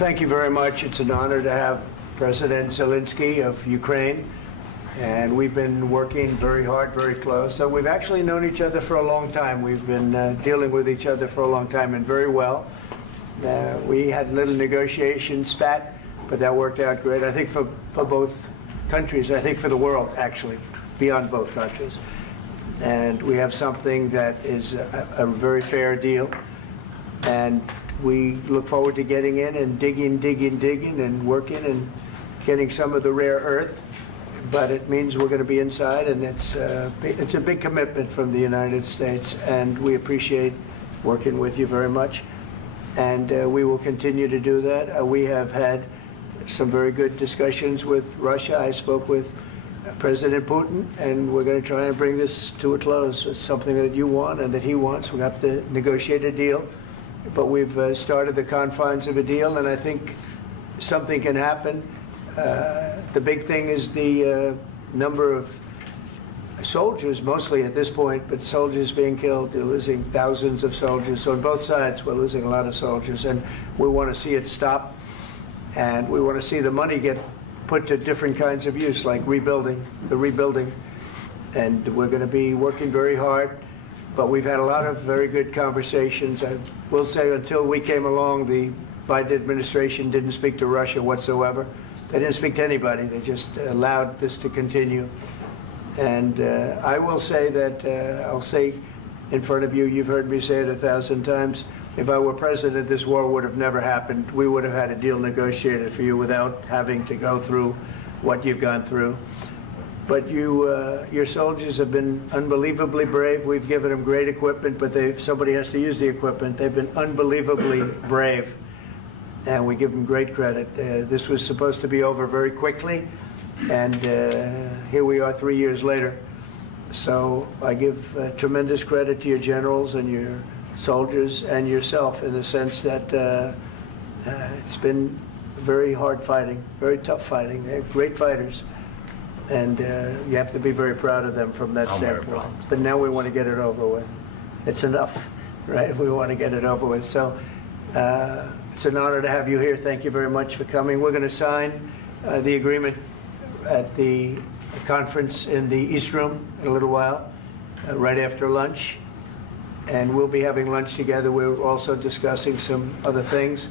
thank you very much. It's an honor to have President Zelensky of Ukraine, and we've been working very hard, very close. So we've actually known each other for a long time. We've been dealing with each other for a long time, and very well. We had a little negotiation spat, but that worked out great. I think for both countries, I think for the world, actually, beyond both countries. And we have something that is a very fair deal. And we look forward to getting in and digging and working and getting some of the rare earth. But it means we're going to be inside, and it's a big commitment from the United States, and we appreciate working with you very much. And we will continue to do that. We have had some very good discussions with Russia. I spoke with President Putin, and we're going to try and bring this to a close. It's something that you want and that he wants. We have to negotiate a deal, but we've started the confines of a deal, and I think something can happen. The big thing is the number of soldiers, mostly at this point, but soldiers being killed. They're losing thousands of soldiers. So on both sides, we're losing a lot of soldiers, and we want to see it stop, and we want to see the money get put to different kinds of use, like rebuilding, and we're going to be working very hard. But we've had a lot of very good conversations. I will say until we came along, the Biden administration didn't speak to Russia whatsoever. They didn't speak to anybody. They just allowed this to continue. And I will say that, I'll say in front of you, you've heard me say it 1,000 times, if I were president, this war would have never happened. We would have had a deal negotiated for you without having to go through what you've gone through. But your soldiers have been unbelievably brave. We've given them great equipment, but somebody has to use the equipment. They've been unbelievably brave, and we give them great credit. This was supposed to be over very quickly, and here we are 3 years later. So I give tremendous credit to your generals and your soldiers and yourself, in the sense that it's been very hard fighting, very tough fighting. They're great fighters, and you have to be very proud of them from that standpoint. But now we want to get it over with. It's enough, right? We want to get it over with. So it's an honor to have you here. Thank you very much for coming. We're going to sign the agreement at the conference in the East Room in a little while, right after lunch. And we'll be having lunch together. We're also discussing some other things,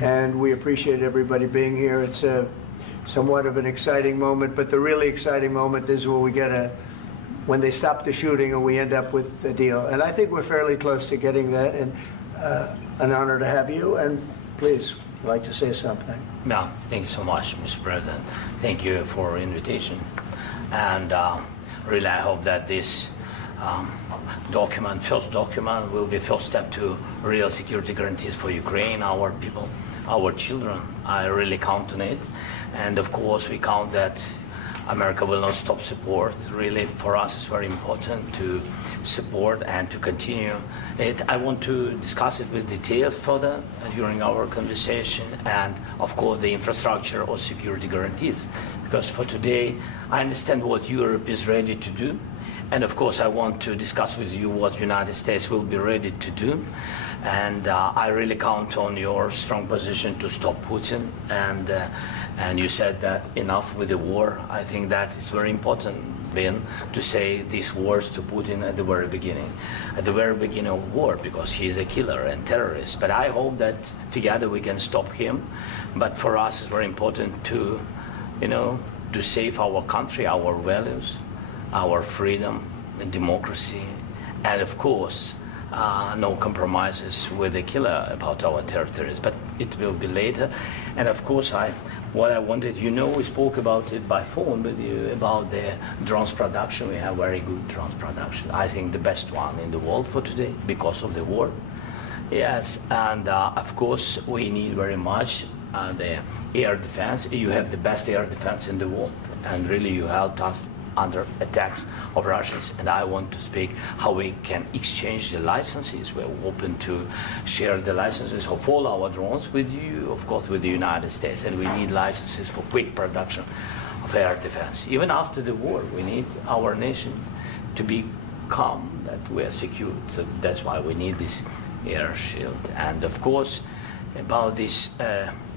and we appreciate everybody being here. It's somewhat of an exciting moment, but the really exciting moment is when they stop the shooting and we end up with a deal. And I think we're fairly close to getting that, and an honor to have you. And please, I'd like to say something. No, thank you so much, Mr. President. Thank you for invitation. And really, I hope that this first document will be first step to real security guarantees for Ukraine, our people, our children. I really count on it. And of course, we count that America will not stop support. Really, for us, it's very important to support and to continue it. I want to discuss it with details further during our conversation, and of course, the infrastructure or security guarantees. Because for today, I understand what Europe is ready to do. And of course, I want to discuss with you what the United States will be ready to do. And I really count on your strong position to stop Putin. And you said that enough with the war. I think that is very important, Ben, to say these words to Putin at the very beginning of war, because he is a killer and terrorist. But I hope that together we can stop him. But for us, it's very important to, to save our country, our values, our freedom and democracy, and of course, no compromises with the killer about our territories, but it will be later. And of course, what I wanted, we spoke about it by phone with you, about the drones production. We have very good drones production. I think the best one in the world for today because of the war. Yes, and of course, we need very much the air defense. You have the best air defense in the world, and really you helped us under attacks of Russians. And I want to speak how we can exchange the licenses. We're open to share the licenses of all our drones with you, of course, with the United States. And we need licenses for quick production of air defense. Even after the war, we need our nation to be calm, that we are secure. So that's why we need this air shield. And of course, about this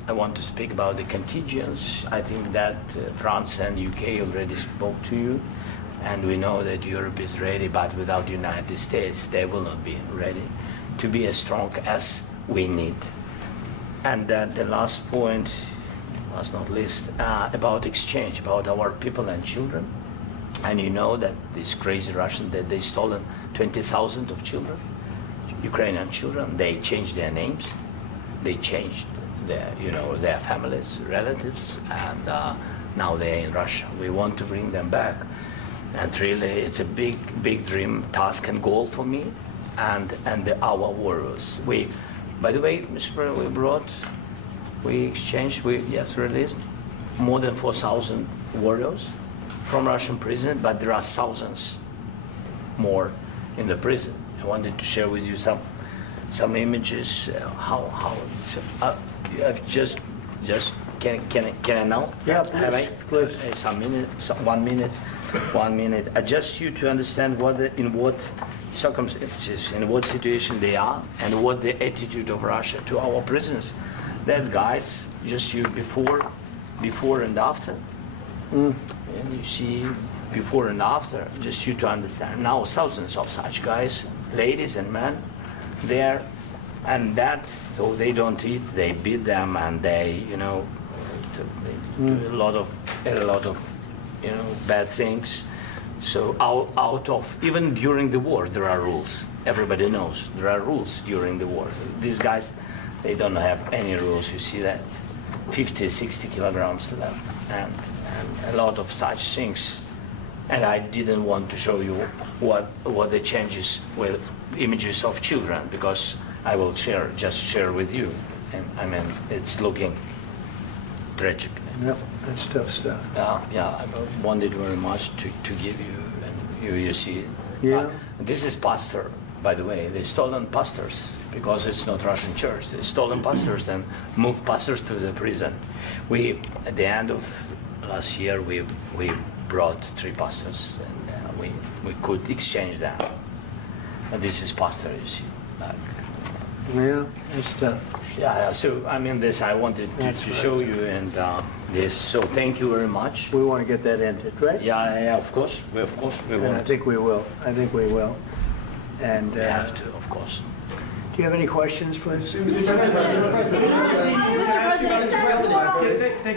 I want to speak about the contingents. I think that France and UK already spoke to you, and we know that Europe is ready, but without the United States, they will not be ready to be as strong as we need. And the last point, last not least, about exchange, about our people and children. And you know that these crazy Russians, that they stolen 20,000 of children, Ukrainian children. They changed their names, they changed their families, relatives, and now they're in Russia. We want to bring them back, and really, it's a big dream, task, and goal for me, and our warriors. By the way, Mr. President, we released more than 4,000 warriors from Russian prison, but there are thousands more in the prison. I wanted to share with you some images. How it's just can I now? Yeah, please. Some minute, 1 minute, 1 minute. Just you to understand in what circumstances, in what situation they are, and what the attitude of Russia to our prisons. That guys, just you before and after. And you see before and after, just you to understand. Now thousands of such guys, ladies and men, there, and that, so they don't eat, they beat them, and they do a lot of bad things. So out of, even during the war, there are rules. Everybody knows there are rules during the war. So these guys, they don't have any rules. You see that 50, 60 kilograms left, and a lot of such things. And I didn't want to show you what the changes with images of children, because I will just share with you. And I mean, it's looking tragic. Yep, that's tough stuff. I wanted very much to give you, and you see it. Yeah. This is pastor, by the way. They stolen pastors because it's not Russian church. They stolen pastors and moved pastors to the prison. At the end of last year, we brought 3 pastors, and we could exchange them. And this is pastor, you see. Yeah, that's tough. Yeah, so I mean, this I wanted to show you, and this. So thank you very much. We want to get that ended, right? Yeah, of course. We And want. I think we will. And We have to, of course. do you have any questions, please? Thank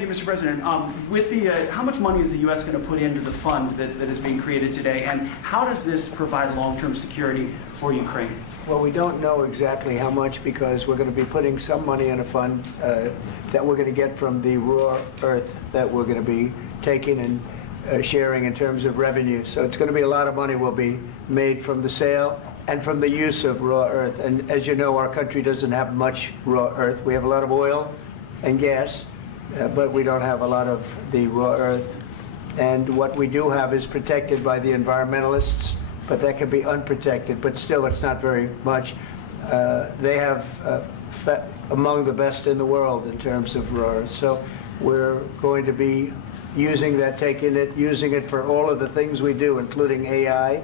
you, Mr. President. With the, how much money is the U.S. going to put into the fund that is being created today, and how does this provide long-term security for Ukraine? Well, we don't know exactly how much, because we're going to be putting some money in a fund that we're going to get from the raw earth that we're going to be taking and sharing in terms of revenue. So it's going to be a lot of money will be made from the sale and from the use of raw earth. And as you know, our country doesn't have much raw earth. We have a lot of oil and gas, but we don't have a lot of the raw earth. And what we do have is protected by the environmentalists, but that can be unprotected, but still it's not very much. They have among the best in the world in terms of raw earth. So we're going to be using that, using it for all of the things we do, including AI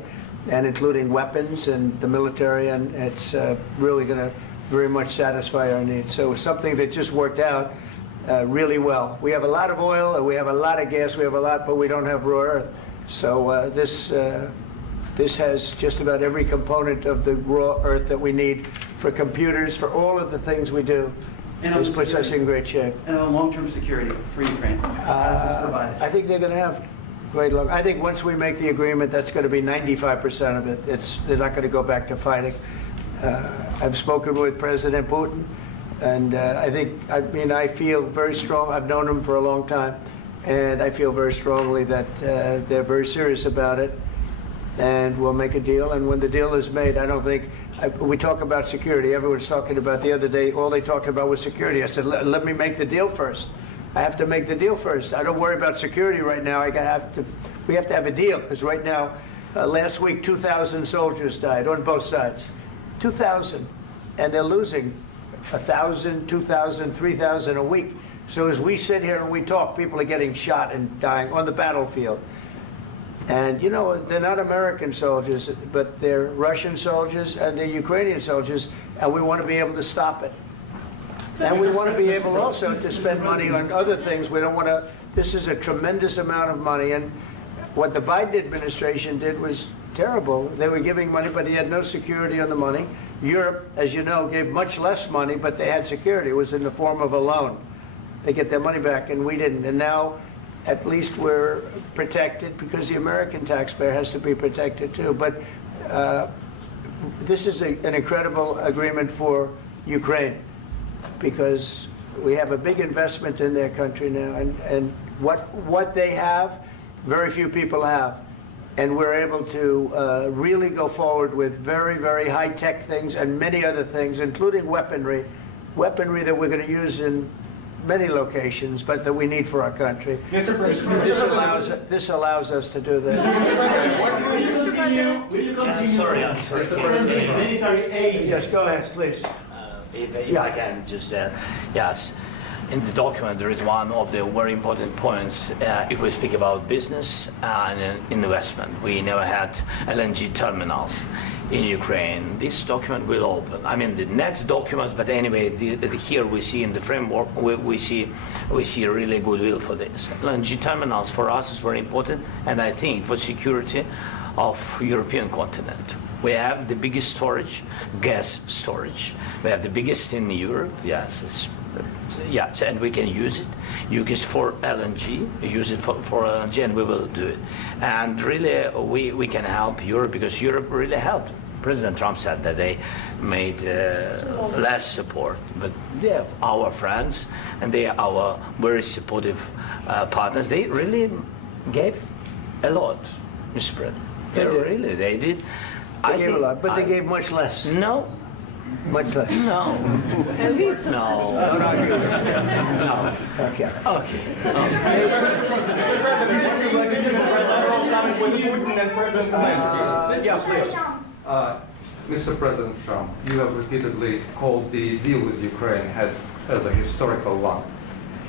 and including weapons and the military, and it's really going to very much satisfy our needs. So it's something that just worked out really well. We have a lot of oil, and we have a lot of gas, we have a lot, but we don't have raw earth. So this has just about every component of the raw earth that we need for computers, for all of the things we do. This puts us in great shape. And on long-term security for Ukraine, how does this provide? I think they're going to have great luck. I think once we make the agreement, that's going to be 95% of it. They're not going to go back to fighting. I've spoken with President Putin, and I feel very strong. I've known him for a long time, and I feel very strongly that they're very serious about it, and we'll make a deal. And when the deal is made, I don't think, we talk about security. Everyone's talking about the other day, all they talked about was security. I said, let me make the deal first. I have to make the deal first. I don't worry about security right now. We have to have a deal, because right now, last week, 2,000 soldiers died on both sides. 2,000. And they're losing 1,000, 2,000, 3,000 a week. So as we sit here and we talk, people are getting shot and dying on the battlefield. And, you know, they're not American soldiers, but they're Russian soldiers and they're Ukrainian soldiers, and we want to be able to stop it. And we want to be able also to spend money on other things. We don't want to, this is a tremendous amount of money. And what the Biden administration did was terrible. They were giving money, but he had no security on the money. Europe, as you know, gave much less money, but they had security. It was in the form of a loan. They get their money back, and we didn't. And now, at least we're protected because the American taxpayer has to be protected too. But this is an incredible agreement for Ukraine because we have a big investment in their country now, and what they have, very few people have. And we're able to really go forward with very, very high-tech things and many other things, including weaponry that we're going to use in many locations, but that we need for our country. Mr. President, This allows us to do this. will you continue I'm sorry. sending military aid? Yes, go ahead, please. If I can just, yes. In the document, there is one of the very important points. If we speak about business and investment, we never had LNG terminals in Ukraine. This document will open. I mean, the next document, but anyway, here we see in the framework, we see really goodwill for this. LNG terminals for us is very important, and I think for security of European continent. We have the biggest storage, gas storage. We have the biggest in Europe. Yes, yes, and we can use it for LNG, use it for LNG, and we will do it. And really, we can help Europe because Europe really helped. President Trump said that they made less support, but they are our friends and they are our very supportive partners. They really gave a lot, Mr. President. They did. They gave a lot, but they gave much less. No. Much less. No. No. No. Okay. Okay. Mr. President Trump, you have repeatedly called the deal with Ukraine as a historical one.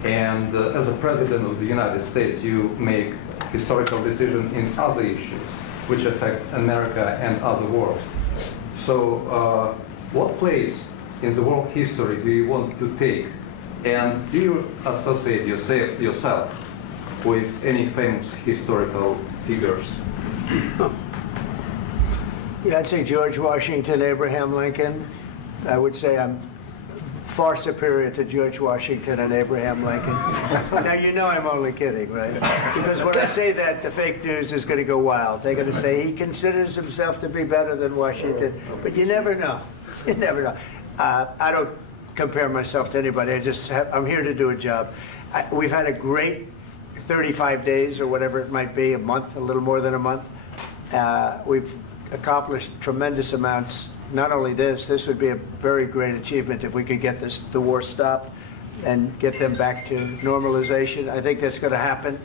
And as a President of the United States, you make historical decisions in other issues which affect America and other world. So what place in the world history do you want to take? And do you associate yourself with any famous historical figures? Yeah, I'd say George Washington, Abraham Lincoln. I would say I'm far superior to George Washington and Abraham Lincoln. Now, you know I'm only kidding, right? Because when I say that, the fake news is going to go wild. They're going to say he considers himself to be better than Washington. But you never know. You never know. I don't compare myself to anybody. I'm here to do a job. We've had a great 35 days or whatever it might be, a month, a little more than a month. We've accomplished tremendous amounts. Not only this would be a very great achievement if we could get the war stopped and get them back to normalization. I think that's going to happen.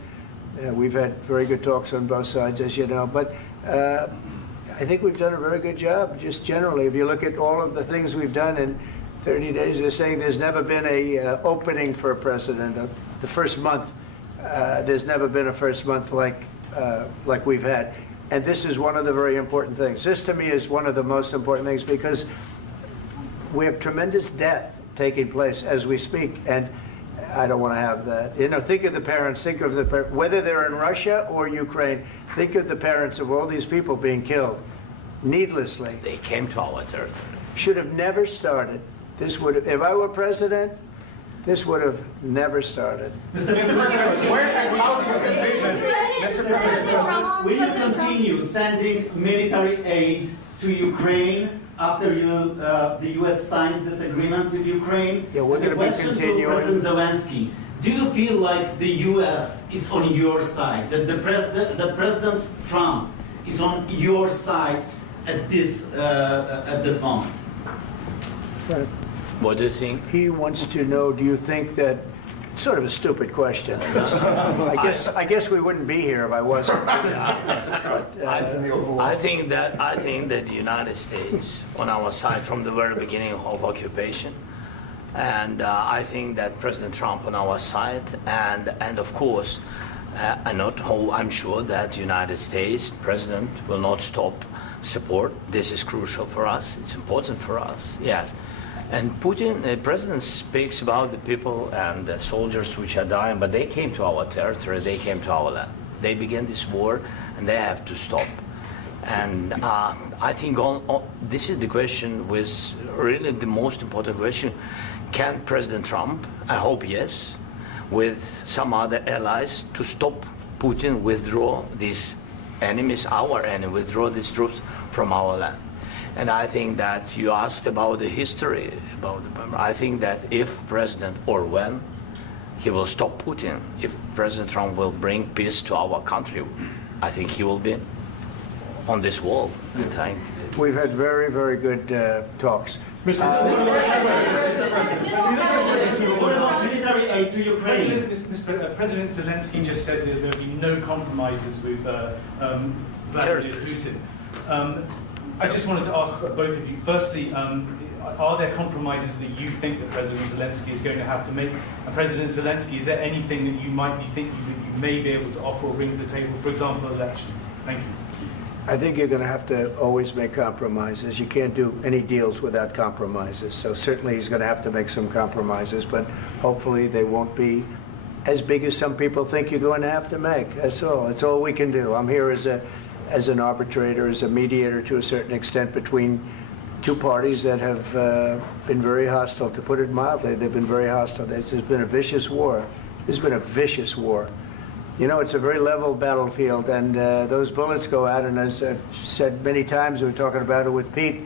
We've had very good talks on both sides, as you know. But I think we've done a very good job, just generally. If you look at all of the things we've done in 30 days, they're saying there's never been a opening for a president. The first month, there's never been a first month like we've had. And this is one of the very important things. This, to me, is one of the most important things because we have tremendous death taking place as we speak, and I don't want to have that. You know, think of the parents, whether they're in Russia or Ukraine, think of the parents of all these people being killed needlessly. They came to our territory. Should have never started. This would have, if I were president, this would have never started. Mr. President, where has out your conviction? Mr. President, will you continue sending military aid to Ukraine after the U.S. signs this agreement with Ukraine? Yeah, we're And going to be continuing. to President Zelensky, do you feel like the U.S. is on your side, that the President Trump is on your side at this moment? Right. What do you think? He wants to know, do you think that, it's sort of a stupid question. I guess we wouldn't be here if I wasn't. I think that the United States on our side from the very beginning of occupation, and I think that President Trump on our side, and of course, I'm sure that the United States President will not stop support. This is crucial for us. It's important for us. Yes. And Putin, the president speaks about the people and the soldiers which are dying, but they came to our territory, they came to our land. They began this war, and they have to stop. And I think this is the question, with really the most important question. Can President Trump, I hope yes, with some other allies, to stop Putin, withdraw these enemies, our enemy, withdraw these troops from our land? And I think that you asked about the history, I think that if President, or when, he will stop Putin, if President Trump will bring peace to our country, I think he will be on this wall. I think. We've had very, very good talks. What about military aid to Ukraine? President Zelensky just said that there will be no compromises with Vladimir Putin. I just wanted to ask both of you, firstly, are there compromises that you think that President Zelensky is going to have to make? And President Zelensky, is there anything that you might be thinking that you may be able to offer or bring to the table, for example, elections? Thank you. I think you're going to have to always make compromises. You can't do any deals without compromises. So certainly he's going to have to make some compromises, but hopefully they won't be as big as some people think you're going to have to make. That's all. That's all we can do. I'm here as an arbitrator, as a mediator to a certain extent between two parties that have been very hostile. To put it mildly, they've been very hostile. There's been a vicious war. There's been a vicious war. You know, it's a very level battlefield, and those bullets go out, and as I've said many times, we were talking about it with Pete,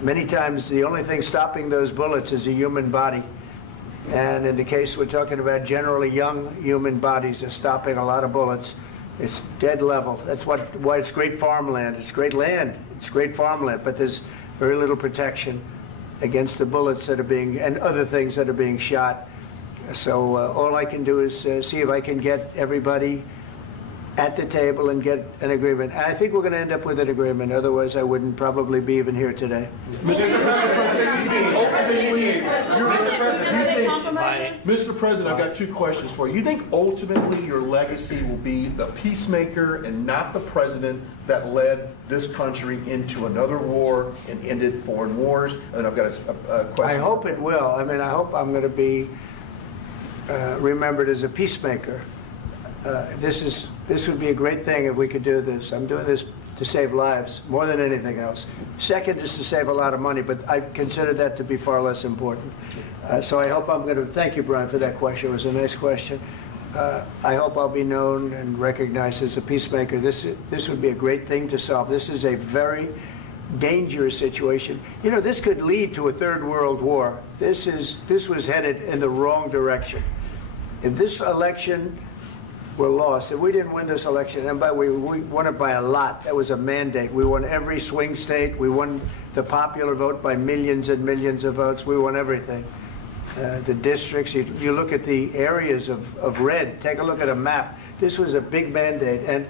many times the only thing stopping those bullets is a human body. And in the case we're talking about, generally young human bodies are stopping a lot of bullets. It's dead level. That's why it's great farmland. It's great land. It's great farmland, but there's very little protection against the bullets that are being, and other things that are being shot. So all I can do is see if I can get everybody at the table and get an agreement. And I think we're going to end up with an agreement. Otherwise, I wouldn't probably be even here today. Mr. President, I've got two questions for you. You think ultimately your legacy will be the peacemaker and not the president that led this country into another war and ended foreign wars? And then I've got a question. I hope it will. I mean, I hope I'm going to be remembered as a peacemaker. This would be a great thing if we could do this. I'm doing this to save lives more than anything else. Second is to save a lot of money, but I consider that to be far less important. So I hope I'm going to, thank you, Brian, for that question. It was a nice question. I hope I'll be known and recognized as a peacemaker. This would be a great thing to solve. This is a very dangerous situation. You know, this could lead to a third world war. This was headed in the wrong direction. If this election were lost, if we didn't win this election, and we won it by a lot, that was a mandate. We won every swing state. We won the popular vote by millions and millions of votes. We won everything. The districts, you look at the areas of red, take a look at a map. This was a big mandate, and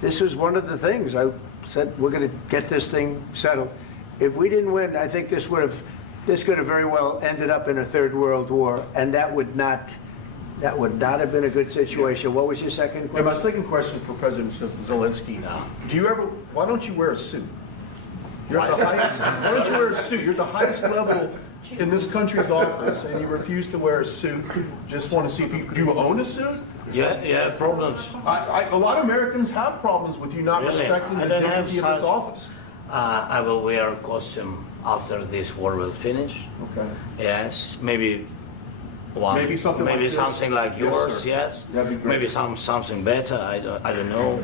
this was one of the things. I said, we're going to get this thing settled. If we didn't win, I think this could have very well ended up in a third world war, and that would not have been a good situation. What was your second And question? my second question for President Zelensky, why don't you wear a suit? You're at the highest, why don't you wear a suit? You're at the highest level in this country's office, and you refuse to wear a suit. Just want to see if do you own a suit? Yeah, problems. A lot of Americans have problems with you not Really? respecting I the don't have dignity of this such- office. I will wear a costume after this war will finish. Okay. Yes, maybe one. Maybe something like this? something like Yes, yours. sir. Yes. That'd be great. Maybe something better. I don't know.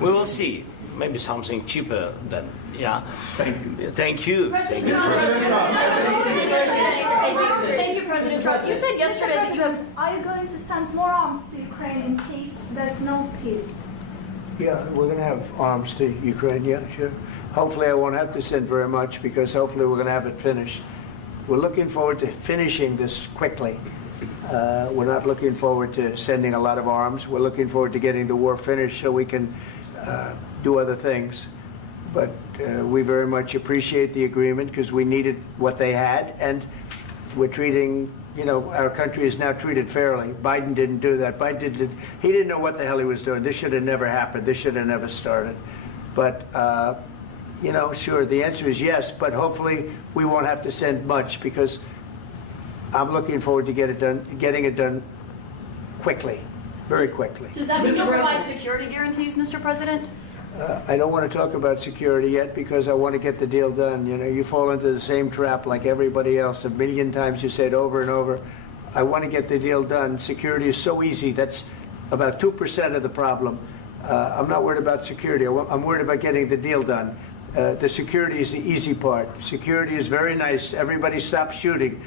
We will see. Maybe something cheaper than. Yeah. Thank you. Thank you. President Thank you. Trump. Thank you, President Trump. You said yesterday that you have. Are you going to send more arms to Ukraine in case there's no peace? Yeah, we're going to have arms to Ukraine, yeah, sure. Hopefully I won't have to send very much, because hopefully we're going to have it finished. We're looking forward to finishing this quickly. We're not looking forward to sending a lot of arms. We're looking forward to getting the war finished so we can do other things. But we very much appreciate the agreement, because we needed what they had, and we're treating, you know, our country is now treated fairly. Biden didn't do that. He didn't know what the hell he was doing. This should have never happened. This should have never started. But, you know, sure, the answer is yes, but hopefully we won't have to send much because I'm looking forward to getting it done quickly, very quickly. Does that mean you'll provide security guarantees, Mr. President? I don't want to talk about security yet because I want to get the deal done. You know, you fall into the same trap like everybody else. A million times you say it over and over. I want to get the deal done. Security is so easy. That's about 2% of the problem. I'm not worried about security. I'm worried about getting the deal done. The security is the easy part. Security is very nice. Everybody stopped shooting.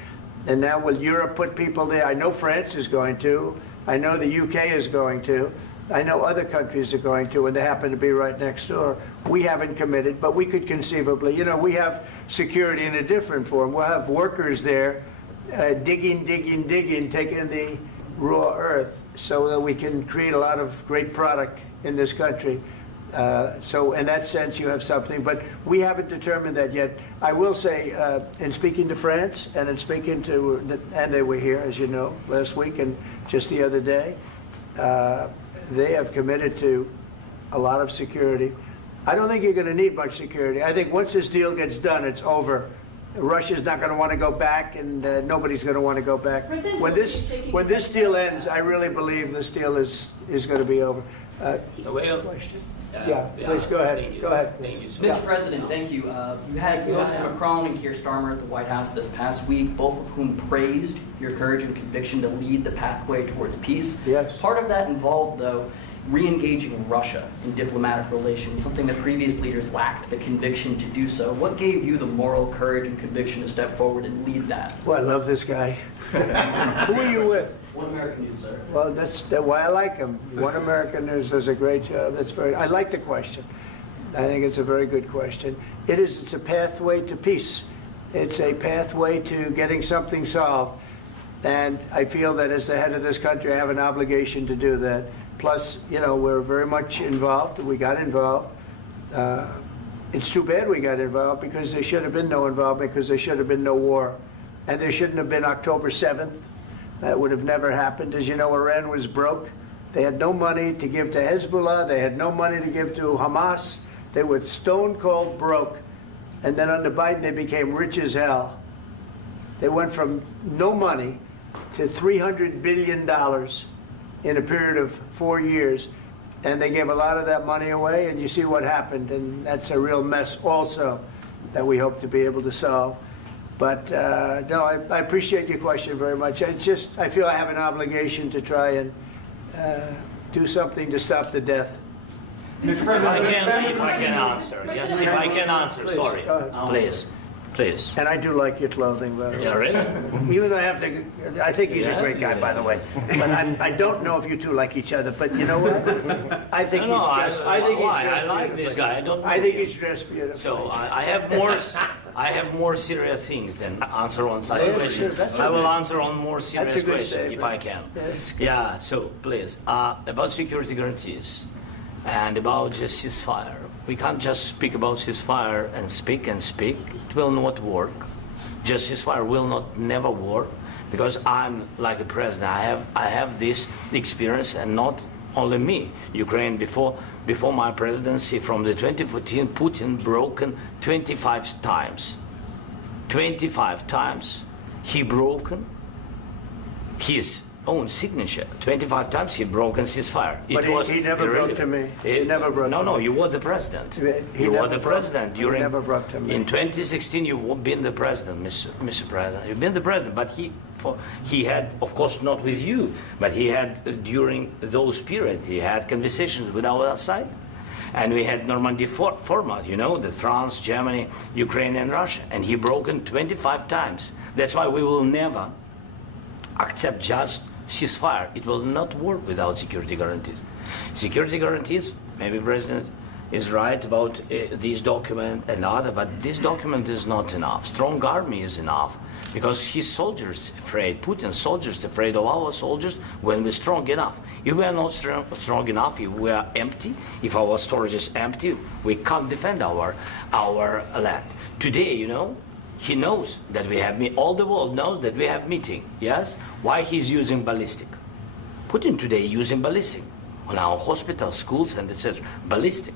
And now will Europe put people there? I know France is going to. I know the UK is going to. I know other countries are going to, and they happen to be right next door. We haven't committed, but we could conceivably. You know, we have security in a different form. We'll have workers there digging, taking the raw earth so that we can create a lot of great product in this country. So in that sense, you have something, but we haven't determined that yet. I will say, in speaking to France and in speaking to, and they were here, as you know, last week and just the other day, they have committed to a lot of security. I don't think you're going to need much security. I think once this deal gets done, it's over. Russia's not going to want to go back, and nobody's going to want to go back. When this deal ends, I really believe this deal is going to be over. Question? Yeah, please go ahead. Thank you. Go ahead. Thank you. Mr. President, thank you. You had Mr. Macron and Keir Starmer at the White House this past week, both of whom praised your courage and conviction to lead the pathway towards peace. Yes. Part of that involved, though, re-engaging Russia in diplomatic relations, something that previous leaders lacked the conviction to do so. What gave you the moral courage and conviction to step forward and lead that? Well, I love this guy. Who are you with? One American News, sir. Well, that's why I like him. One American News does a great job. I like the question. I think it's a very good question. It's a pathway to peace. It's a pathway to getting something solved. And I feel that as the head of this country, I have an obligation to do that. Plus, you know, we're very much involved. We got involved. It's too bad we got involved because there should have been no involvement because there should have been no war. And there shouldn't have been October 7th. That would have never happened. As you know, Iran was broke. They had no money to give to Hezbollah. They had no money to give to Hamas. They were stone cold broke. And then under Biden, they became rich as hell. They went from no money to $300 billion in a period of 4 years. And they gave a lot of that money away, and you see what happened. And that's a real mess also that we hope to be able to solve. But no, I appreciate your question very much. I feel I have an obligation to try and do something to stop the death. If I can answer, yes, if I can answer, sorry, please. And I do like your clothing, by the way. Yeah, really? Even though I think he's a great guy, by the way. But I don't know if you two like each other. But you know what? I think he's dressed. I like this guy. I think he's dressed beautiful. So I have more serious things than answer on such Yeah, questions. sure, I will answer on more serious good questions statement. if I can. That's Yeah. So please, about security guarantees and about just ceasefire. We can't just speak about ceasefire and speak and speak. It will not work. Just ceasefire will not never work because I'm like a president. I have this experience, and not only me. Ukraine before my presidency, from the 2014, Putin broken 25 times. 25 times he broken his own signature. 25 times he broken ceasefire. But he never broke to me. He never broke to me. No, you were the president. He You were never the broke- president he during. never broke to me. In 2016, you've been the president, Mr. President. You've been the president, but he had, of course, not with you, but he had during those period. He had conversations with our side, and we had Normandy format. You know, the France, Germany, Ukraine, and Russia, and he broken 25 times. That's why we will never accept just ceasefire. It will not work without security guarantees. Security guarantees, maybe President is right about this document and other, but this document is not enough. Strong army is enough because his soldiers afraid, Putin's soldiers afraid of our soldiers when we're strong enough. If we are not strong enough, if we are empty, if our storage is empty, we can't defend our land. Today, you know, he knows that we have all the world knows that we have meeting. Yes, why he's using ballistic? Putin today using ballistic on our hospitals, schools, and etc. Ballistic.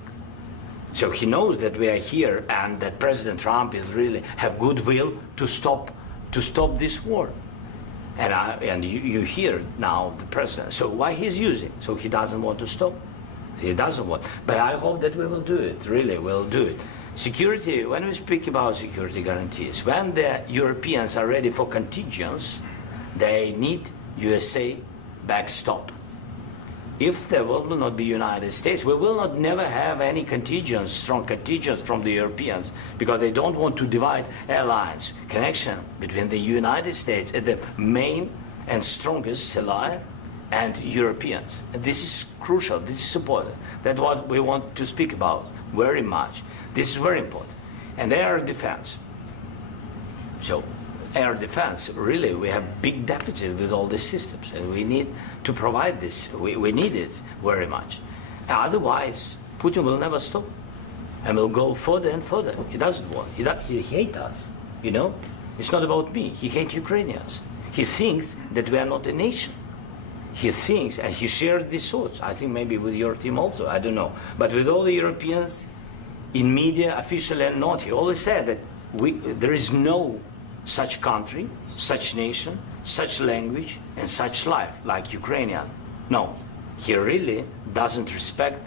So he knows that we are here and that President Trump is really have goodwill to stop this war. And you hear now the president. So why he's using? So he doesn't want to stop. He doesn't want. But I hope that we will do it. Really, we'll do it. Security. When we speak about security guarantees, when the Europeans are ready for contingents, they need USA backstop. If there will not be United States, we will not never have any contingents, strong contingents from the Europeans, because they don't want to divide alliance connection between the United States and the main and strongest ally and Europeans. And this is crucial, this is important. That's what we want to speak about very much. This is very important. And air defense. So air defense, really, we have big deficit with all these systems, and we need to provide this. We need it very much. Otherwise, Putin will never stop, and will go further and further. He doesn't want. He hates us. You know, it's not about me. He hates Ukrainians. He thinks that we are not a nation. He thinks, and he shared these thoughts. I think maybe with your team also. I don't know, but with all the Europeans, in media, officially and not, he always said that there is no such country, such nation, such language, and such life like Ukrainian. No, he really doesn't respect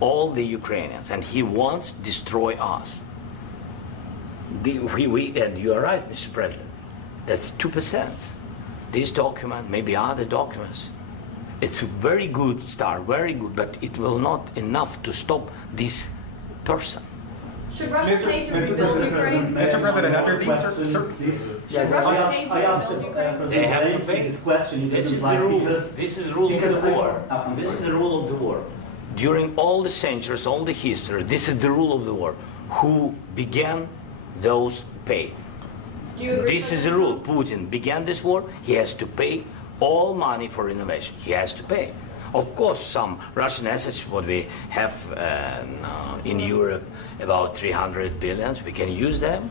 all the Ukrainians, and he wants to destroy us. And you are right, Mr. President. That's 2%. This document, maybe other documents, it's a very good start, very good, but it will not enough to stop this person. Should Russia pay to rebuild Ukraine? Mr. President, under these Should Russia pay to rebuild Ukraine? They have to pay. This question. You This didn't is the like rule. because- This is the rule of because the I- war. I'm This is sorry. the rule of the war. During all the centuries, all the history, this is the rule of the war. Who began, those pay. Do you agree? This is the rule. Putin began this war. He has to pay all money for innovation. He has to pay. Of course, some Russian assets, what we have in Europe, about 300 billions, we can use them.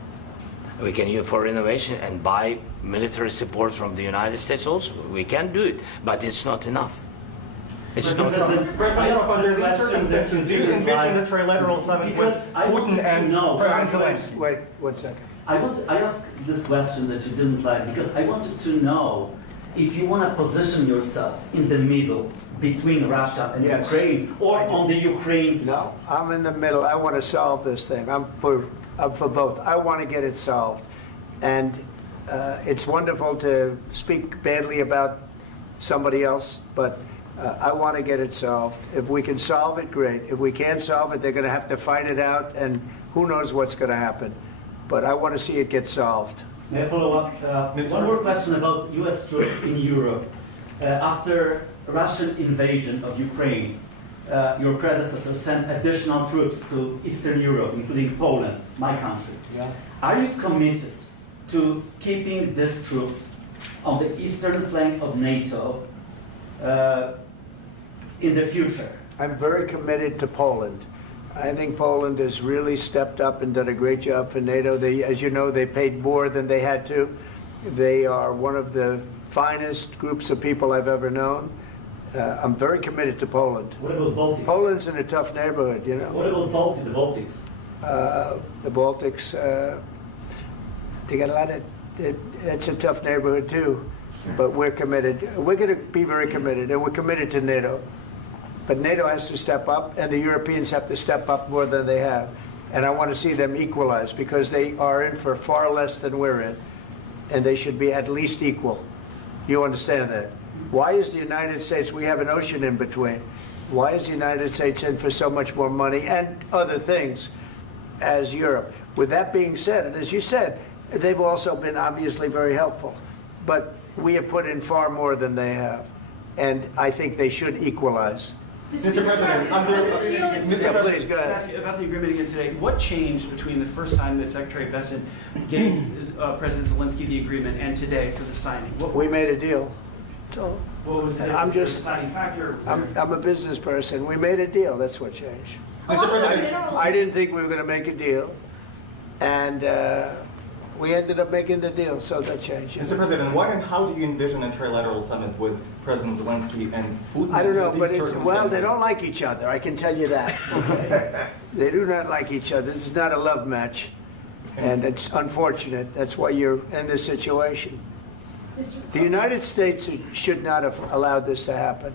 We can use for innovation and buy military support from the United States also. We can do it, but it's not enough. It's not enough. President, under these circumstances, do you envision a trilateral summit with Because I want Putin to and know- President Zelensky? Wait 1 second. I asked this question that you didn't like because I wanted to know if you want to position yourself in the middle between Russia and Yes. Ukraine or on the Ukraine's No, I'm in the middle. I want to solve this thing. I'm for both. I want to get it solved. And it's wonderful to speak badly about somebody else, but I want to get it solved. If we can solve it, great. If we can't solve it, they're going to have to fight it out, and who knows what's going to happen. But I want to see it get solved. May I follow up? One more question about U.S. troops in Europe. After Russian invasion of Ukraine, your predecessor sent additional troops to Eastern Europe, including Poland, my country. Yeah. Are you committed to keeping these troops on the eastern flank of NATO in the future? I'm very committed to Poland. I think Poland has really stepped up and done a great job for NATO. As you know, they paid more than they had to. They are one of the finest groups of people I've ever known. I'm very committed to Poland. What about Baltics? Poland's in a tough neighborhood, you know. What about the Baltics? The Baltics, they got a lot of, it's a tough neighborhood too, but we're committed. We're going to be very committed, and we're committed to NATO. But NATO has to step up, and the Europeans have to step up more than they have. And I want to see them equalize, because they are in for far less than we're in, and they should be at least equal. You understand that? Why is the United States, we have an ocean in between, why is the United States in for so much more money and other things as Europe? With that being said, and as you said, they've also been obviously very helpful, but we have put in far more than they have, and I think they should equalize. Mr. President, Yeah, please, go ahead. Can I ask you about the agreement again today? What changed between the first time that Secretary Bessent gave President Zelensky the agreement and today for the signing? We made a deal. So What was the I'm just- deciding factor? I'm a business person. We made a deal. That's what changed. Mr. President, I didn't think we were going to make a deal, and We ended up making the deal, so that changed. Mr. President, when and how do you envision a trilateral summit with President Zelensky and Putin? I don't know, under but these well, they circumstances? don't like each other, I can tell you that. Okay? They do not like each other. This is not a love match, and it's unfortunate. That's why you're in this situation. The United States should not have allowed this to happen,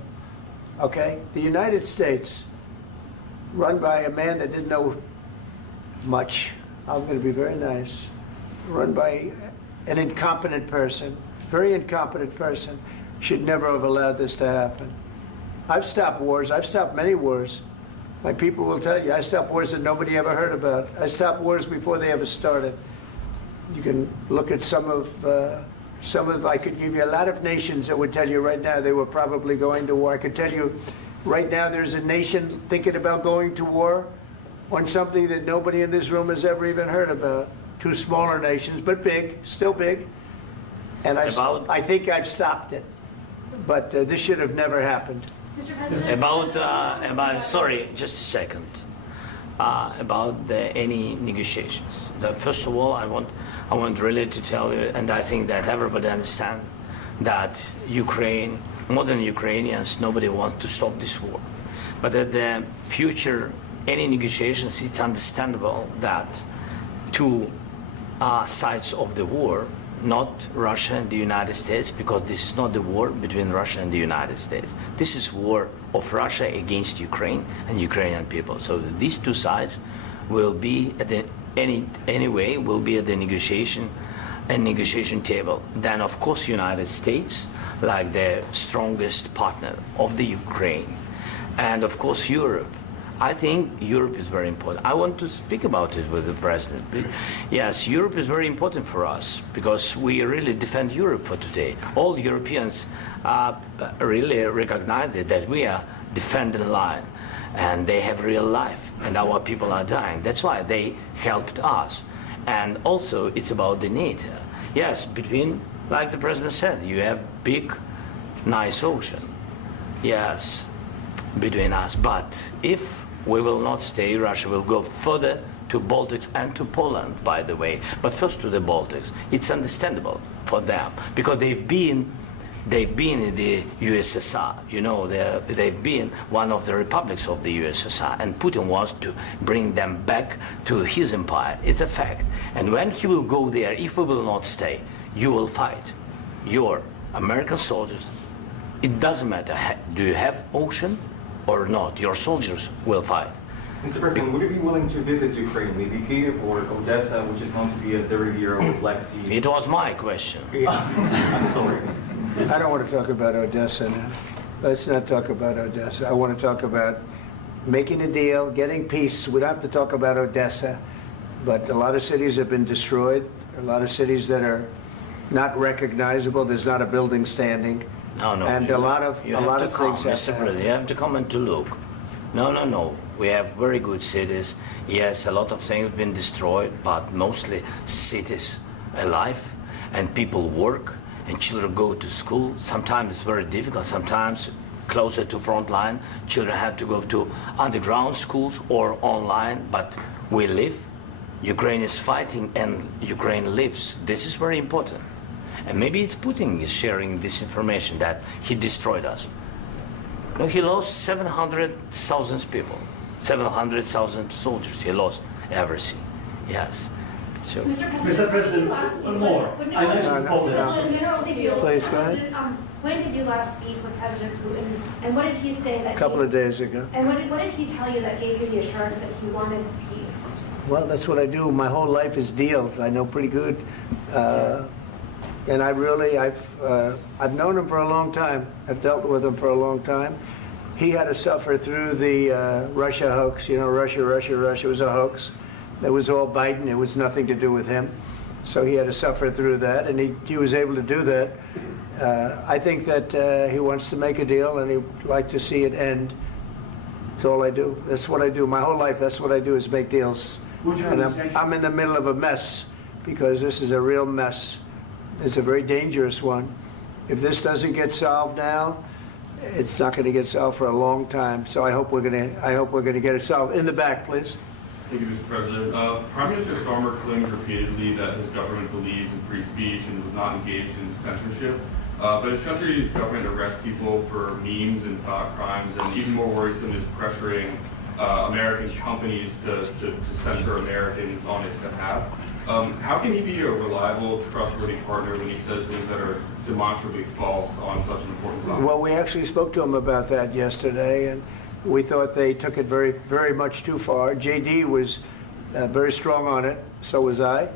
okay? The United States, run by a man that didn't know much, I'm going to be very nice, run by an incompetent person, very incompetent person, should never have allowed this to happen. I've stopped wars. I've stopped many wars. My people will tell you, I stopped wars that nobody ever heard about. I stopped wars before they ever started. You can look at some of, I could give you a lot of nations that would tell you right now they were probably going to war. I could tell you right now there's a nation thinking about going to war on something that nobody in this room has ever even heard about. Two smaller nations, but big, still big. And I think I've stopped it. But this should have never happened. Mr. President. About sorry, just a second. About any negotiations. First of all, I want really to tell you, and I think that everybody understands that Ukraine, more than Ukrainians, nobody wants to stop this war. But at the future, any negotiations, it's understandable that two sides of the war, not Russia and the United States, because this is not the war between Russia and the United States. This is war of Russia against Ukraine and Ukrainian people. So these two sides will be at the anyway will be at the negotiation table. Then of course United States, like the strongest partner of the Ukraine, and of course Europe. I think Europe is very important. I want to speak about it with the president. Yes, Europe is very important for us because we really defend Europe for today. All Europeans really recognize that we are defending line, and they have real life, and our people are dying. That's why they helped us. And also, it's about the NATO. Yes, between, like the president said, you have big, nice ocean. Yes, between us. But if we will not stay, Russia will go further to Baltics and to Poland, by the way. But first to the Baltics. It's understandable for them because they've been in the USSR. You know, they've been one of the republics of the USSR, and Putin wants to bring them back to his empire. It's a fact. And when he will go there, if we will not stay, you will fight. Your American soldiers, it doesn't matter, do you have ocean or not, your soldiers will fight. Mr. President, would you be willing to visit Ukraine, maybe Kyiv or Odessa, which is known to be at the riviera of the Black Sea? It was my question. I'm sorry. I don't want to talk about Odessa now. Let's not talk about Odessa. I want to talk about making a deal, getting peace. We don't have to talk about Odessa, but a lot of cities have been destroyed. A lot of cities that are not recognizable. There's not a building standing. No. And a lot of things have Mr. President, you have to come and to look. No. We have very good cities. Yes, a lot of things have been destroyed, but mostly cities alive, and people work, and children go to school. Sometimes it's very difficult. Sometimes closer to front line, children have to go to underground schools or online, but we live. Ukraine is fighting, and Ukraine lives. This is very important. And maybe it's Putin is sharing this information that he destroyed us. No, he lost 700,000 people, 700,000 soldiers. He lost everything. Yes. So. Mr. President, one more. I mentioned Poland. Please, go ahead. When did you last speak with President Putin, and what did he say that? A couple of days ago. And what did he tell you that gave you the assurance that he wanted peace? Well, that's what I do. My whole life is deals. I know pretty good. And I've known him for a long time. I've dealt with him for a long time. He had to suffer through the Russia hoax. You know, Russia was a hoax. It was all Biden. It was nothing to do with him. So he had to suffer through that, and he was able to do that. I think that he wants to make a deal, and he'd like to see it end. That's all I do. That's what I do. My whole life, that's what I do, is make deals. And I'm in the middle of a mess, because this is a real mess. It's a very dangerous one. If this doesn't get solved now, it's not going to get solved for a long time. So I hope we're going to get it solved. In the back, please. Thank you, Mr. President. Prime Minister Starmer claimed repeatedly that his government believes in free speech and was not engaged in censorship. But his country's government arrests people for memes and thought crimes, and even more worrisome is pressuring American companies to censor Americans on its behalf. How can he be a reliable, trustworthy partner when he says things that are demonstrably false on such an important topic? Well, we actually spoke to him about that yesterday, and we thought they took it very, very much too far. JD was very strong on it. So was I.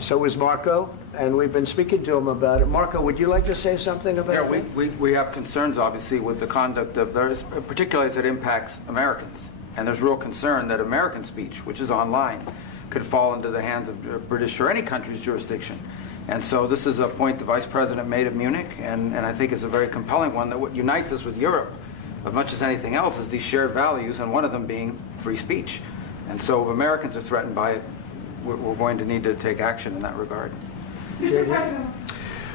So was Marco. And we've been speaking to him about it. Marco, would you like to say something about that? Yeah, we have concerns, obviously, with the conduct of those, particularly as it impacts Americans. And there's real concern that American speech, which is online, could fall into the hands of British or any country's jurisdiction. And so this is a point the Vice President made at Munich, and I think it's a very compelling one, that what unites us with Europe, as much as anything else, is these shared values, and one of them being free speech. And so if Americans are threatened by it, we're going to need to take action in that regard. Mr. President.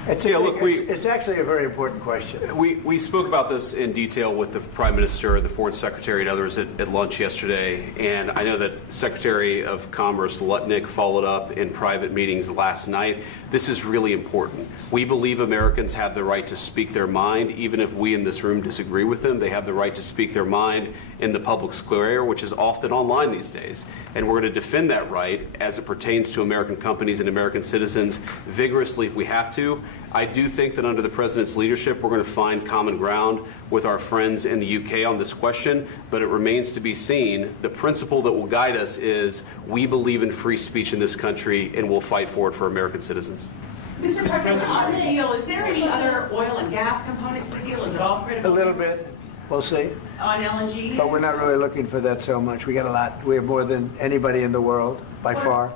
It's actually a very important question. We spoke about this in detail with the Prime Minister, the Foreign Secretary, and others at lunch yesterday. And I know that Secretary of Commerce Lutnick followed up in private meetings last night. This is really important. We believe Americans have the right to speak their mind, even if we in this room disagree with them. They have the right to speak their mind in the public square, which is often online these days. And we're going to defend that right as it pertains to American companies and American citizens vigorously if we have to. I do think that under the President's leadership, we're going to find common ground with our friends in the UK on this question, but it remains to be seen. The principle that will guide us is we believe in free speech in this country, and we'll fight for it for American citizens. Mr. President, on the deal, is there any other oil and gas component to the deal? Is it all critical? A little bit. We'll see. On LNG? But we're not really looking for that so much. We got a lot. We have more than anybody in the world, by far.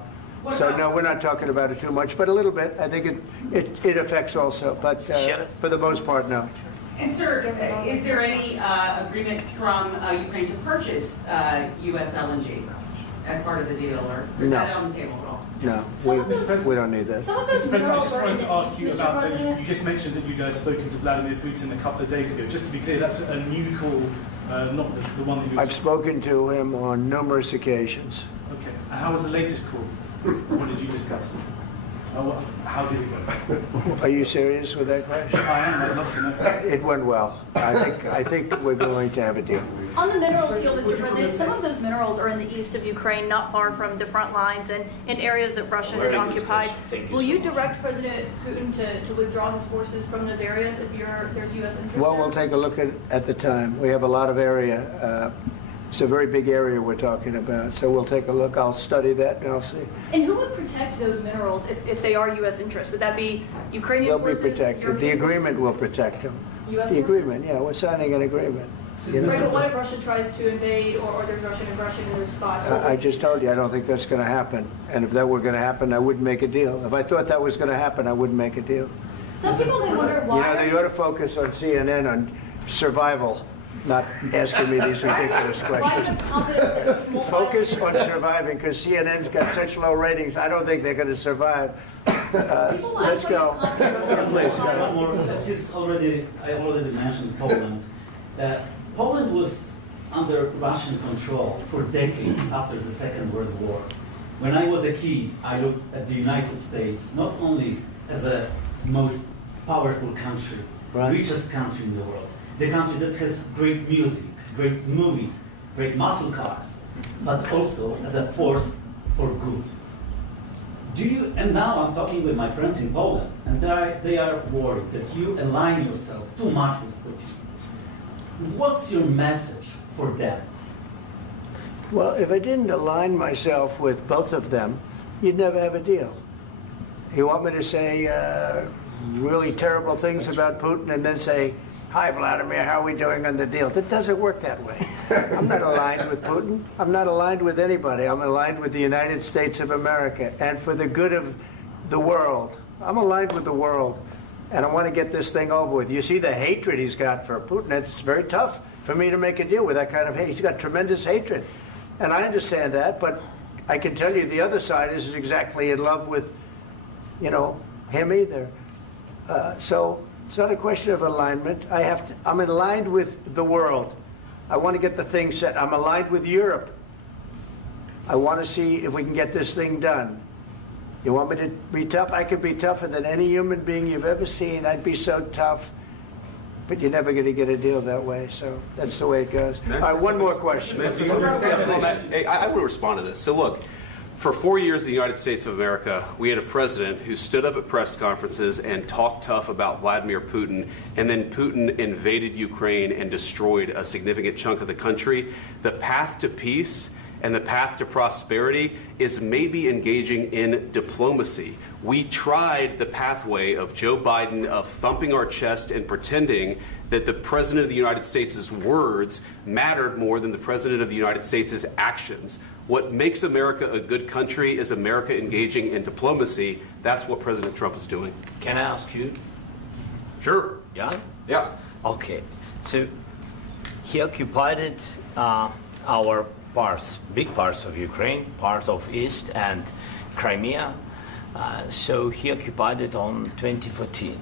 So no, we're not talking about it too much, but a little bit. I think it affects also, but for the most part, no. And sir, is there any agreement from Ukraine to purchase U.S. LNG as part of the deal, or is that on the table at all? No, we don't need that. Some of those Mr. President, I minerals just are wanted in to the ask east, you Mr. about, President. you just mentioned that you'd spoken to Vladimir Putin a couple of days ago. Just to be clear, that's a new call, not the one that you... I've spoken to him on numerous occasions. Okay. And how was the latest call? What did you discuss? How did it go? Are you serious with that question? I am. I'd love to know. It went well. I think we're going to have a deal. On the minerals deal, Mr. President, some of those minerals are in the east of Ukraine, not far from the front lines and in areas that Russia has occupied. Will you direct President Putin to withdraw his forces from those areas if there's U.S. interest Well, there? we'll take a look at the time. We have a lot of area. It's a very big area we're talking about, so we'll take a look. I'll study that and I'll see. And who would protect those minerals if they are U.S. interests? Would that be Ukrainian They'll be forces? protected. The European agreement forces? will protect them. U.S. The forces? agreement, yeah, we're signing an agreement. You know? Right, but what if Russia tries to invade or there's Russian aggression in those spots? I just told you, I don't think that's going to happen. And if that were going to happen, I wouldn't make a deal. If I thought that was going to happen, I wouldn't make a deal. Some people may wonder why. You know, they ought to focus on CNN on survival, not asking me these ridiculous questions. Focus on surviving, because CNN's got such low ratings. I don't think they're going to survive. Let's go. Please, go ahead. I already mentioned Poland. Poland was under Russian control for decades after the Second World War. When I was a kid, I looked at the United States not only as the most powerful country, richest country in the world, the country that has great music, great movies, great muscle cars, but also as a force for good. And now I'm talking with my friends in Poland, and they are worried that you align yourself too much with Putin. What's your message for them? Well, if I didn't align myself with both of them, you'd never have a deal. You want me to say really terrible things about Putin and then say, "Hi, Vladimir, how are we doing on the deal?" That doesn't work that way. I'm not aligned with Putin. I'm not aligned with anybody. I'm aligned with the United States of America and for the good of the world. I'm aligned with the world, and I want to get this thing over with. You see the hatred he's got for Putin. It's very tough for me to make a deal with that kind of hate. He's got tremendous hatred, and I understand that, but I can tell you the other side isn't exactly in love with, him either. So it's not a question of alignment. I'm aligned with the world. I want to get the thing set. I'm aligned with Europe. I want to see if we can get this thing done. You want me to be tough? I could be tougher than any human being you've ever seen. I'd be so tough. But you're never going to get a deal that way, so that's the way it goes. All right, one more question. Hey, I will respond to this. So look, for 4 years in the United States of America, we had a president who stood up at press conferences and talked tough about Vladimir Putin, and then Putin invaded Ukraine and destroyed a significant chunk of the country. The path to peace and the path to prosperity is maybe engaging in diplomacy. We tried the pathway of Joe Biden of thumping our chest and pretending that the President of the United States' words mattered more than the President of the United States' actions. What makes America a good country is America engaging in diplomacy. That's what President Trump is doing. Can I ask you? Sure. Yeah? Yeah. Okay. So he occupied it, our parts, big parts of Ukraine, part of East and Crimea. So he occupied it on 2014.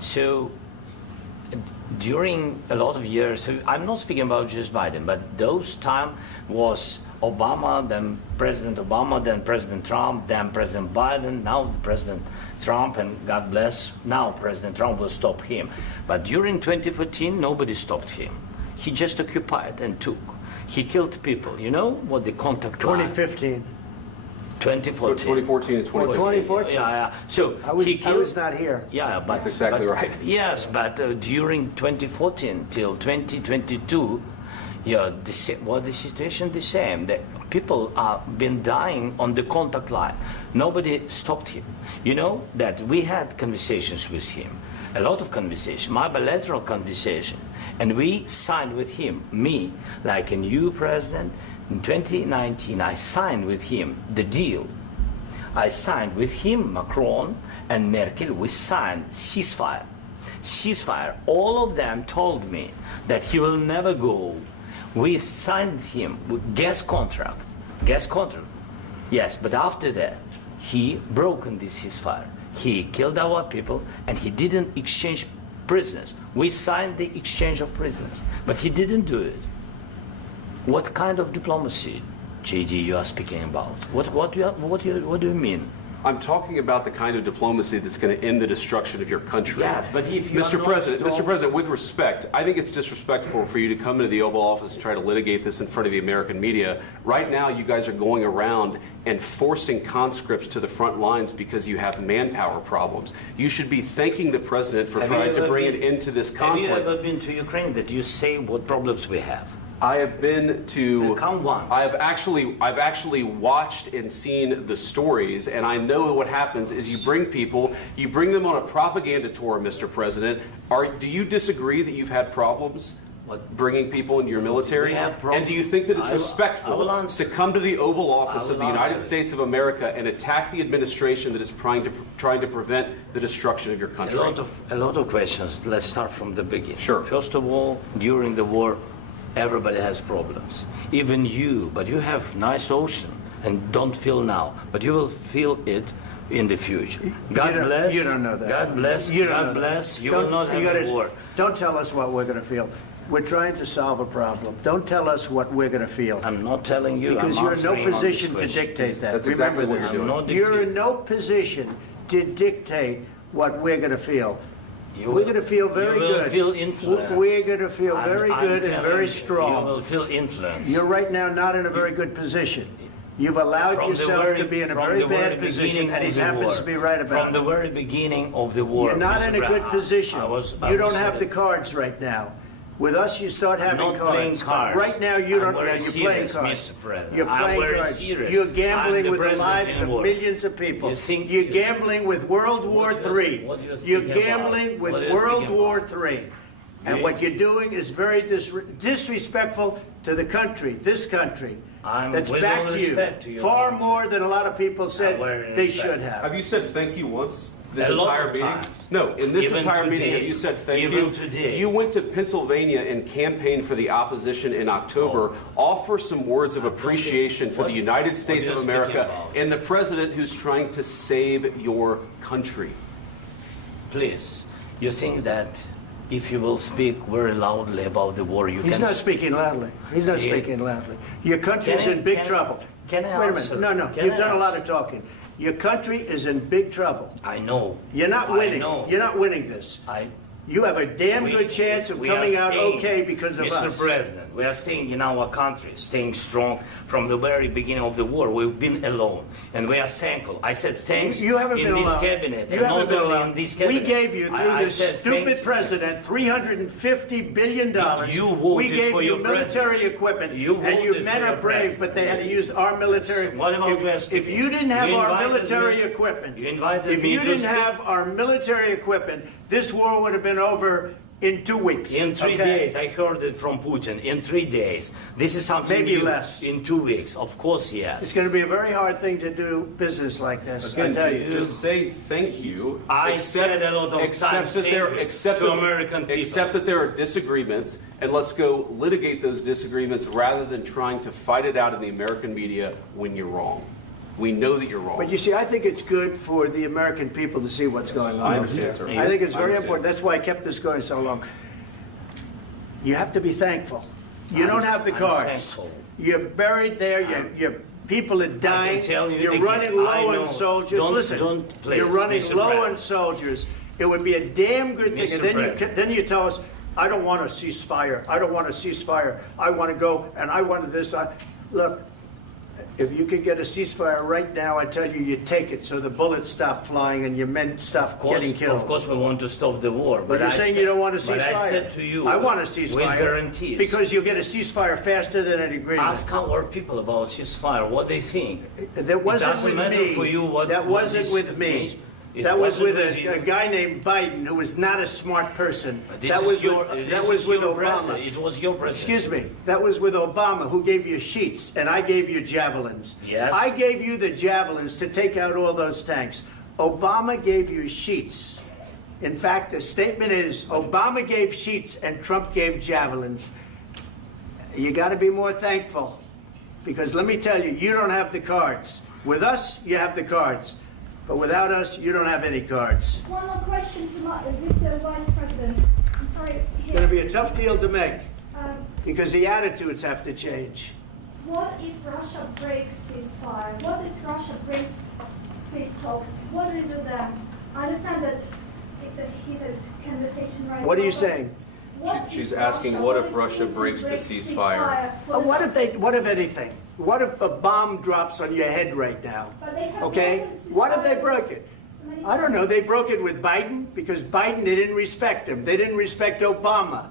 So during a lot of years, so I'm not speaking about just Biden, but those time was Obama, then President Obama, then President Trump, then President Biden, now the President Trump, and God bless, now President Trump will stop him. But during 2014, nobody stopped him. He just occupied and took. He killed people. You know what the contact line? 2015. 2014 2014. and 2014. 2014. Yeah. So I was not here. Yeah, but That's exactly right. Yes, but during 2014 till 2022, yeah, the situation the same. The people have been dying on the contact line. Nobody stopped him. You know that we had conversations with him, a lot of conversation, my bilateral conversation, and we signed with him, me, like a new president. In 2019, I signed with him the deal. I signed with him, Macron and Merkel, we signed ceasefire. Ceasefire. All of them told me that he will never go. We signed him with gas contract. Gas contract. Yes, but after that, he broken this ceasefire. He killed our people and he didn't exchange prisoners. We signed the exchange of prisoners, but he didn't do it. What kind of diplomacy, JD, you are speaking about? What do you mean? I'm talking about the kind of diplomacy that's going to end the destruction of your country. Yes, but if you Mr. President, with respect, I think it's disrespectful for you to come into the Oval Office and try to litigate this in front of the American media. Right now, you guys are going around and forcing conscripts to the front lines because you have manpower problems. You should be thanking the President for trying to bring an end to this conflict. Have you ever been to Ukraine that you say what problems we have? I have been to. Count once. I've actually watched and seen the stories, and I know what happens is you bring them on a propaganda tour, Mr. President. Do you disagree that you've had problems bringing people into your military? And do you think that it's respectful to come to the Oval Office of the United States of America and attack the administration that is trying to prevent the destruction of your country? A lot of questions. Let's start from the beginning. Sure. First of all, during the war, everybody has problems, even you, but you have nice ocean and don't feel now, but you will feel it in the future. God bless. You don't know that. God bless. You don't God know bless. that. You will not have a war. Don't tell us what we're going to feel. We're trying to solve a problem. Don't tell us what we're going to feel. I'm not telling you. Because I'm you're in no answering on position this to question. dictate that. That's Remember exactly what this. you're doing. You're in no position to dictate what we're going to feel. We're going to feel very good. You will feel influence. We're going to feel very good and very You strong. will feel influence. You're right now not in a very good position. You've allowed yourself to be in a very bad position, and he happens to be right about it. From the very beginning of the war. You're not in a good position. You don't have the cards right now. With us, you start having I'm not cards. playing cards. Right now, you don't. I'm very You're playing serious, cards. Mr. President. You're I'm playing very cards. serious. You're I'm gambling the with the president lives in of war. millions of people. You're gambling with World War III. What you're You're speaking gambling about? with What are you World speaking War about? III. And what you're doing is very disrespectful to the country, this country, that's with back all to you, respect to your far country. more than a lot of people said they respect. should have. Have you said thank you once? This A lot entire of meeting? times. No, in this Even entire meeting, today. have you said thank Even you? today. You went to Pennsylvania and campaigned for the opposition in October. Offer some words of appreciation for the United States you of speaking America about? and the president who's trying to save your country. Please, you think that if you will speak very loudly about the war, you He's can... not speaking loudly. He's not Yeah. speaking loudly. Your country's Can I- in big can I- trouble. Can I Wait a answer? minute. No, Can you've I done a lot answer? of talking. Your country is in big trouble. I know. You're not I winning. know. You're not winning this. You have a damn good chance of coming out okay because of us. Mr. President, we are staying in our country, staying strong from the very beginning of the war. We've been alone, and we are thankful. I said thanks You haven't in been this alone. cabinet. You and haven't not been only alone. in this cabinet. We gave you, through I this said thank stupid you. president, $350 billion. You voted we gave for you your military president. equipment, You and you voted men for are your brave, president. but they had to use our military. What about West? If you didn't have You our invited military me- equipment, You invited if me you to didn't speak. have our military equipment, this war would have been over in 2 weeks. In 3 okay? days, I heard it from Putin. In 3 days, this is something Maybe new. less. In 2 weeks, of course, yes. It's going to be a very hard thing to do business like this. Again, I tell you. just say thank you. I said a lot of times thank you to American people. Accept that there are disagreements, and let's go litigate those disagreements rather than trying to fight it out in the American media when you're wrong. We know that you're wrong. But you see, I think it's good for the American people to see what's going on. I understand, sir. I think it's I very understand. important. That's why I kept this going so long. You have to be thankful. You don't have the I'm cards. thankful. You're buried there. Your people are dying. tell you You're again, running I low know. on soldiers. Don't- Listen, don't please, you're running Mr. low President. on soldiers. It would be a damn good thing. Mr. And President. then you tell us, I don't want a ceasefire. I don't want a ceasefire. I want to go and I want this. Look, if you could get a ceasefire right now, I tell you, you take it so the bullets stop flying and your men stop getting killed. Of course, we want to stop the war. But you're saying you don't want a ceasefire. But I said to you, I want a ceasefire. with guarantees. Because you'll get a ceasefire faster than an agreement. Ask our people about ceasefire, what they think. That wasn't doesn't with matter me. for you what- That what wasn't is- with me. It That was wasn't with with a you. guy named Biden, who was not a smart person. This That is was your, with, this that was is with your Obama. president. It was your president. Excuse me. That was with Obama, who gave you sheets, and I gave you javelins. Yes. I gave you the javelins to take out all those tanks. Obama gave you sheets. In fact, the statement is Obama gave sheets and Trump gave javelins. You got to be more thankful, because let me tell you, you don't have the cards. With us, you have the cards. But without us, you don't have any cards. One more question to Mr. Vice President. I'm sorry. It's going to be a tough deal to make, Um, because the attitudes have to change. What if Russia breaks ceasefire? What if Russia breaks peace talks? What do you do then? I understand that it's a heated conversation right now. What are you but saying? what She's if asking, what if Russia Putin breaks the ceasefire? What if anything? What if a bomb drops on your head right now? But they have Okay? broken ceasefire What if they broke it? many I don't know. times. They broke it with Biden because Biden, they didn't respect him. They didn't respect Obama.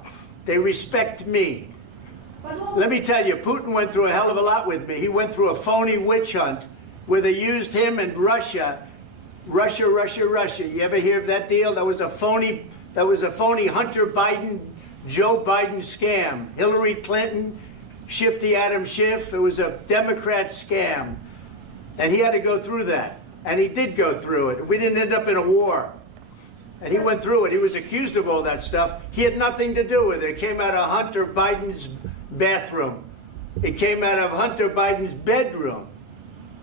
They respect me. But what- Let me tell you, Putin went through a hell of a lot with me. He went through a phony witch hunt where they used him and Russia. Russia. You ever hear of that deal? That was a phony Hunter Biden, Joe Biden scam. Hillary Clinton, Shifty Adam Schiff. It was a Democrat scam. And he had to go through that. And he did go through it. We didn't end up in a war. And he went through it. He was accused of all that stuff. He had nothing to do with it. It came out of Hunter Biden's bathroom. It came out of Hunter Biden's bedroom.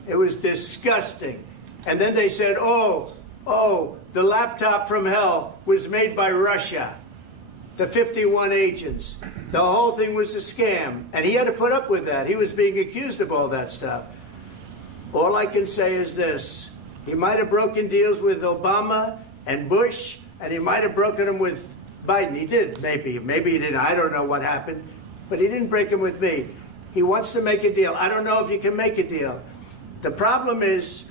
It was disgusting. And then they said, oh, the laptop from hell was made by Russia. The 51 agents. The whole thing was a scam. And he had to put up with that. He was being accused of all that stuff. All I can say is this. He might have broken deals with Obama and Bush, and he might have broken them with Biden. He did, maybe. Maybe he didn't. I don't know what happened. But he didn't break them with me. He wants to make a deal. I don't know if you can make a deal. The problem is,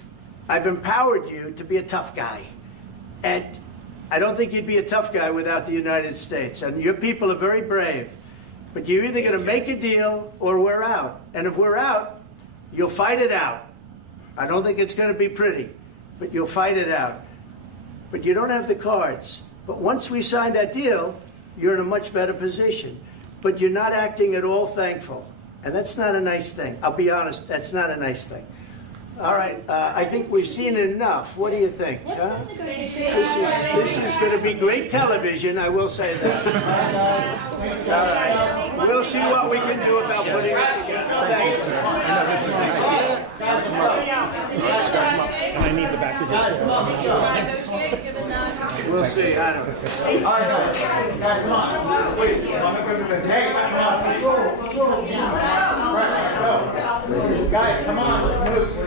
I've empowered you to be a tough guy. And I don't think you'd be a tough guy without the United States. And your people are very brave. But you're either going to make a deal or we're out. And if we're out, you'll fight it out. I don't think it's going to be pretty, but you'll fight it out. But you don't have the cards. But once we sign that deal, you're in a much better position. But you're not acting at all thankful. And that's not a nice thing. I'll be honest, that's not a nice thing. All right, I think we've seen enough. What do you think? Huh? This is going to be great television, I will say that. All right. We'll see what we can do about putting it together. Thank you, sir. And I need the back of this. We'll see, I don't know. All right, guys, come on. Wait, hey, let's go. Guys, come on, let's move.